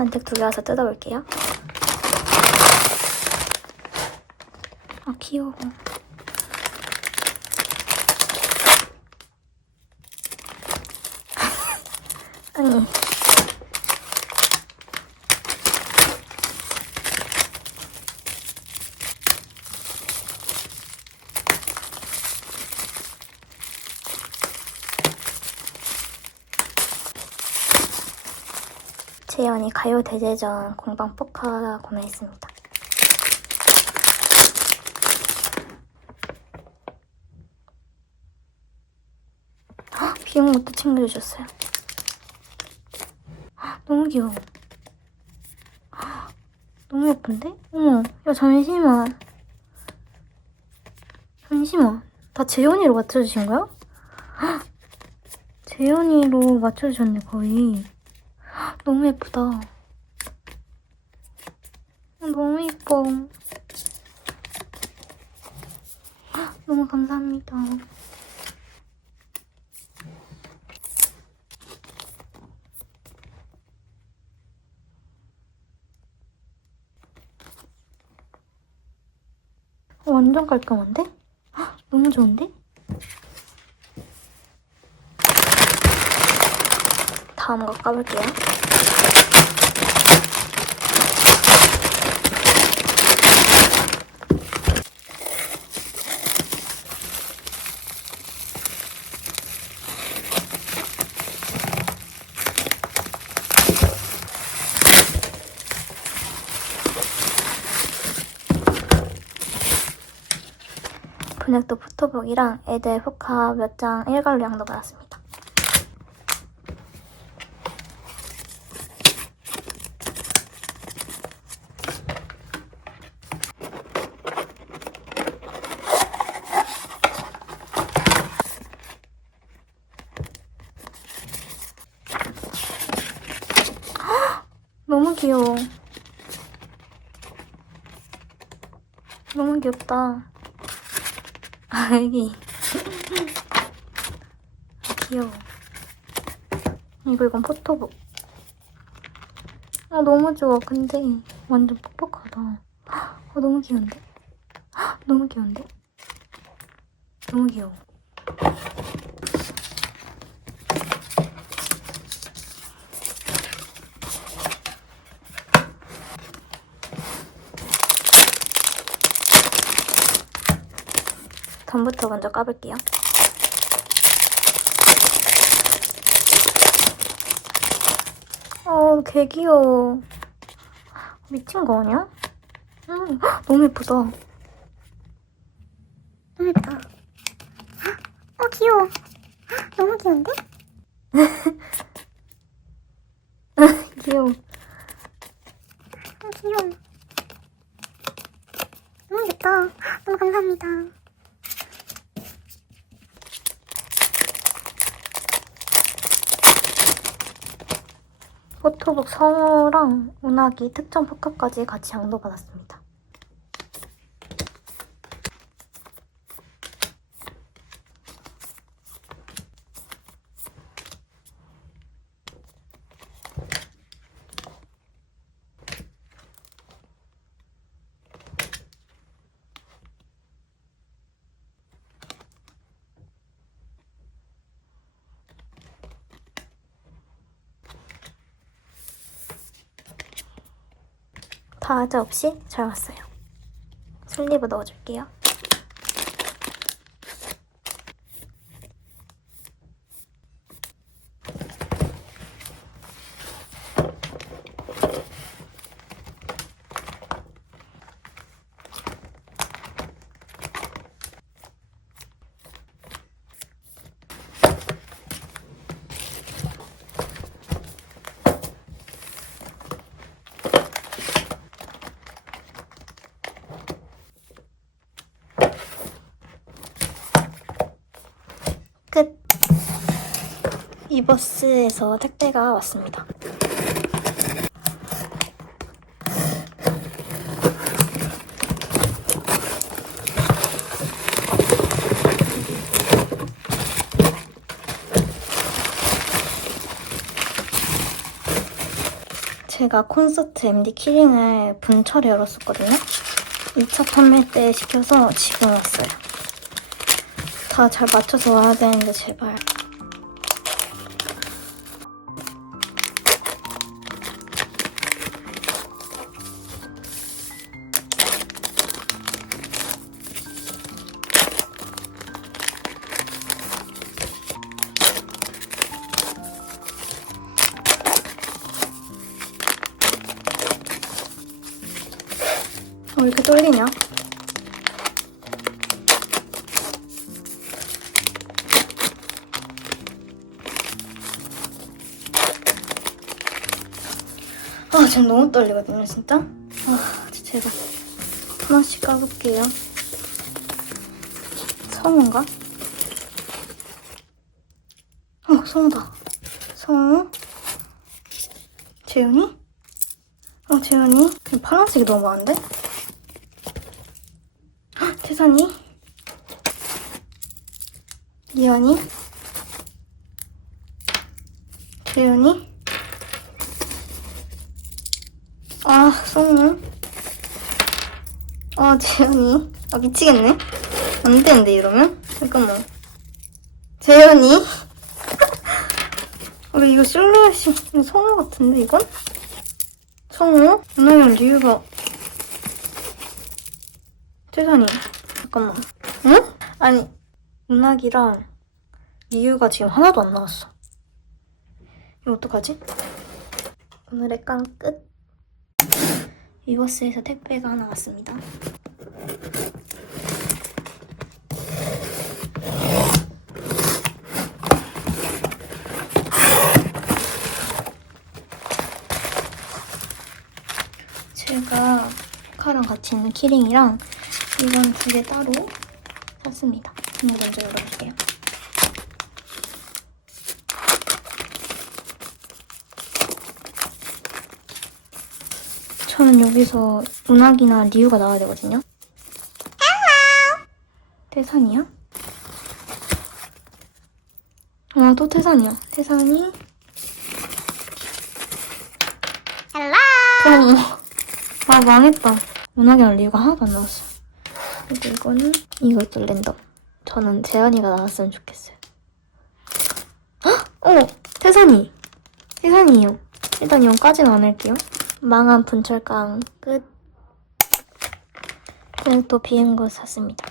반죽 두개 와서 뜯어볼게요. 아, 귀여워. 아니. 재현이 가요 대제전 공방 포카 구매했습니다. 헉, 비용 것도 챙겨주셨어요. 헉, 너무 귀여워. 헉, 너무 예쁜데? 어머, 야 잠시만. 잠시만. 다 재현이로 맞춰주신 거야? 헉, 재현이로 맞춰주셨네 거의. 너무 예쁘다. 어, 너무 예뻐. 너무 감사합니다. 어, 완전 깔끔한데? 헉, 너무 좋은데? 다음 거 까볼게요. 분획도 포토북이랑 애들 포카 몇 장 일괄로 양도 받았습니다. 너무 귀여워. 너무 귀엽다. 아, 여기. 귀여워. 이거 이건 포토북. 아, 너무 좋아. 근데 완전 뻑뻑하다. 아, 너무 귀여운데? 아, 너무 귀여운데? 너무 귀여워. 덤부터 먼저 까볼게요. 어, 개 귀여워. 미친 거 아니야? 음, 헉, 너무 예쁘다. 너무 예쁘다. 어, 귀여워. 너무 귀여운데? 귀여워. 어, 귀여워. 너무 좋다. 너무 감사합니다. 포 토북 성우랑 운하기 특정 포카까지 같이 양도받았습니다. 다하자 없이 잘 왔어요. 슬리브 넣어줄게요. 끝. 이버스에서 택배가 왔습니다. 제가 콘서트 MD 키링을 분철에 열었었거든요. 2차 판매 때 시켜서 지금 왔어요. 다 잘 맞춰서 와야 되는데 제발. 어, 왜 이렇게 떨리냐? 지금 너무 떨리거든요, 진짜. 아, 제가 하나씩 까볼게요. 성우인가? 어, 성우다. 성우? 재윤이? 어? 근데 파란색이 너무 많은데? 헉, 태산이? 이현이? 재윤이? 아, 성우? 아, 재현이? 아, 미치겠네. 안 되는데, 이러면? 잠깐만. 재현이? 우리 이거 실루엣이 성우 같은데, 이건? 성우? 은하영 리유가 태산이 잠깐만 응? 아니 은하기랑 리유가 지금 하나도 안 나왔어 이거 어떡하지? 오늘의 깡 끝 위버스에서 택배가 하나 왔습니다 제가 카랑 같이 있는 키링이랑 이건 두 개 따로 샀습니다. 이거 먼저 열어볼게요. 저는 여기서 운학이나 리우가 나와야 되거든요. 태산이야? 아, 또 태산이야. 태산이. 태산이. 아, 망했다. 운학이랑 리우가 하나도 안 나왔어. 그리고 이거는 이것도 랜덤. 저는 재현이가 나왔으면 좋겠어요. 헉! 어! 태산이! 태산이요. 일단 이건까지는 안 할게요. 망한 분철강 끝. 그리고 또 비행거 샀습니다.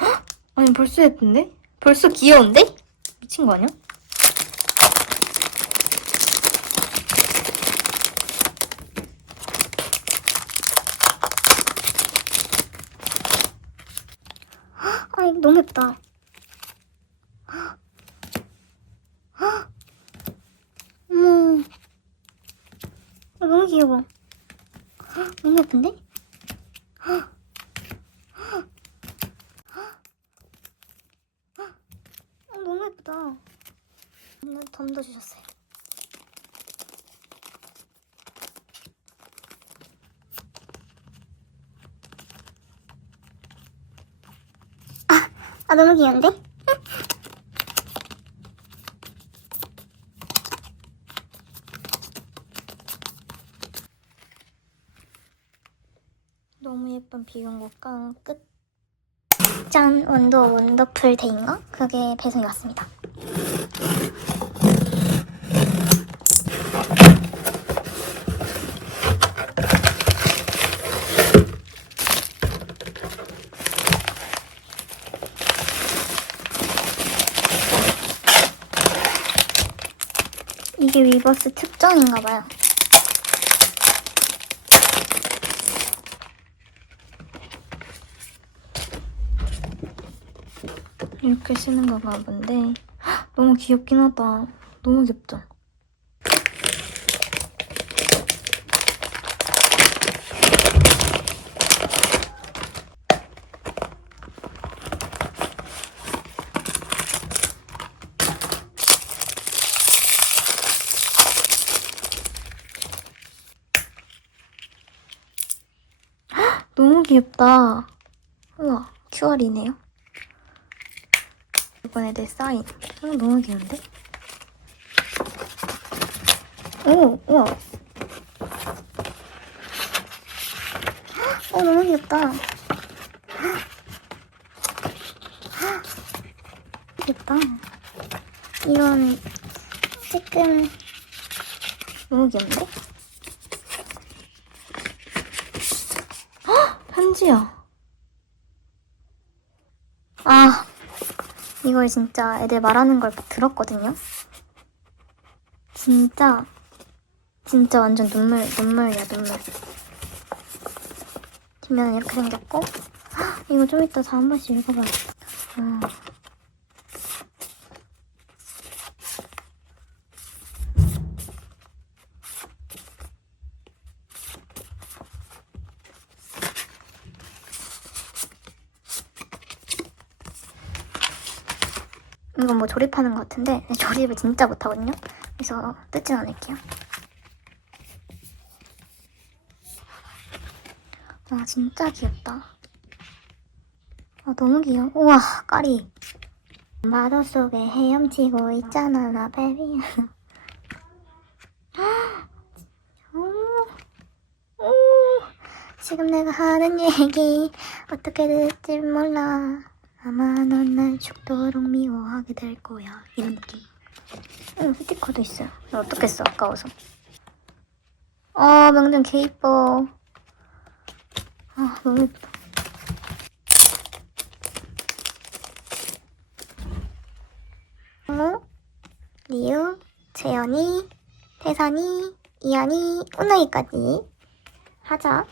헉! 아니 벌써 예쁜데? 벌써 귀여운데? 미친 거 아니야? 아이 너무 예쁘다. 어머, 아, 너무 귀여워. 너무 예쁜데? 아, 너무 예쁘다. 오늘 덤도 주셨어요. 아 너무 귀여운데? 너무 예쁜 비용고 깡 끝. 짠! 원도 원더풀 데인 거? 그게 배송이 왔습니다. 이게 위버스 특전인가 봐요. 이렇게 쓰는 건가 본데 헉, 너무 귀엽긴 하다. 너무 귀엽죠? 너무 귀엽다. 우와, QR이네요. 예쁜 애들 사인. 어, 너무 귀여운데? 오, 우와. 어, 너무 귀엽다. 귀엽다. 이건 조금 너무 귀엽는데? 헉! 편지야. 아, 이걸 진짜 애들 말하는 걸 들었거든요. 진짜, 진짜 완전 눈물, 눈물이야, 눈물. 뒷면은 이렇게 생겼고, 헉, 이거 좀 이따 다한 번씩 읽어봐야겠다. 어. 이건 뭐 조립하는 것 같은데 조립을 진짜 못하거든요. 그래서 뜯진 않을게요. 와 진짜 귀엽다. 아 너무 귀여워. 우와 까리. 마도 속에 헤엄치고 있잖아 나 베비야. 오, 지금 내가 하는 얘기 어떻게 될지 몰라. 아마 넌 날 죽도록 미워하게 될 거야. 이런 느낌. 응, 스티커도 있어요. 나 어떻게 써? 아까워서. 아, 명정 개 이뻐. 아, 너무 이쁘다. 어? 리우, 재현이, 태산이, 이한이, 오나이까지 하자.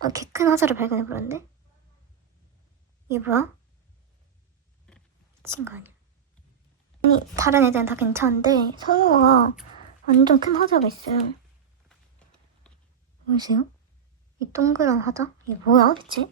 어, 개큰 화자를 발견해버렸는데? 이게 뭐야? 거 아니야? 아니 다른 애들은 다 괜찮은데 성우가 완전 큰 화자가 있어요. 보이세요? 이 동그란 화자? 이게 뭐야 대체?